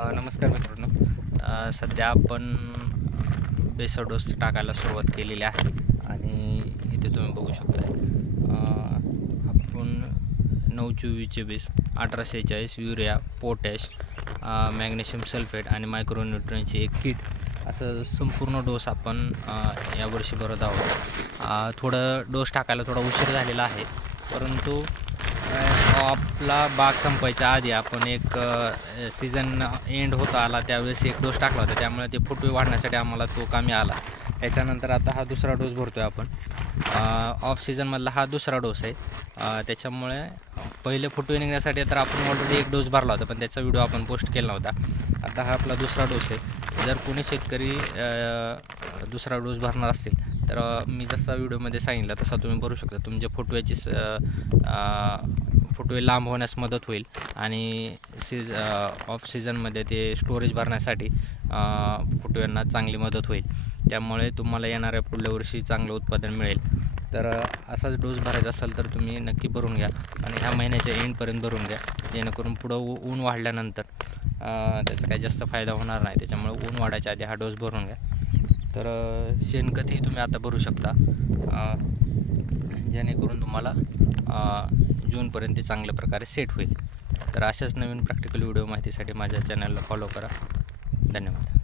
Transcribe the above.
नमस्कार मित्रांनो. सध्या आपण बेसर डोस टाकायला सुरुवात केलेली आहे आणि इथे तुम्ही बघू शकता आपण 924 1846 युरिया, पोटॅश, मॅग्नेशियम सल्फेट आणि मायक्रोन्यूट्रियनची एक किट असं संपूर्ण डोस आपण यावर्षी भरत आहोत. थोडं डोस टाकायला थोडा उशीर झालेला आहे, परंतु आपला बाग संपायच्या आधी आपण एक सीझन एंड होता आला त्यावेळेस एक डोस टाकला होता, त्यामुळे ते फुटवे वाढण्यासाठी आम्हाला तो कामी आला. त्याच्यानंतर आता हा दुसरा डोस भरतो आहे आपण. ऑफ सीझनमधला हा दुसरा डोस आहे. त्याच्यामुळे पहिले फुटवे निघण्यासाठी तर आपण ऑलरेडी एक डोस भरला होता, पण त्याचा व्हिडिओ आपण पोस्ट केला होता. आता हा आपला दुसरा डोस आहे. जर कोणी शेतकरी दुसरा डोस भरणार असतील तर मी जसा व्हिडिओमध्ये सांगितलं तसा तुम्ही भरू शकता. तुमच्या फुटव्याची फुटवे लांब होण्यास मदत होईल आणि ऑफ सीझनमध्ये ते स्टोरेज भरण्यासाठी फुटव्यांना चांगली मदत होईल. त्यामुळे तुम्हाला येणाऱ्या पुढल्या वर्षी चांगलं उत्पादन मिळेल. तर असाच डोस भरायचा असेल तर तुम्ही नक्की भरून घ्या आणि ह्या महिन्याच्या एंडपर्यंत भरून घ्या, जेणेकरून पुढं ऊन वाढल्यानंतर त्याचा काही जास्त फायदा होणार नाही. त्याच्यामुळे ऊन वाढायच्या आधी हा डोस भरून घ्या. तर शेणखतही तुम्ही आता भरू शकता, जेणेकरून तुम्हाला जूनपर्यंत ते चांगल्या प्रकारे सेट होईल. तर अशाच नवीन प्रॅक्टिकल व्हिडिओ माहितीसाठी माझ्या चॅनलला फॉलो करा. धन्यवाद.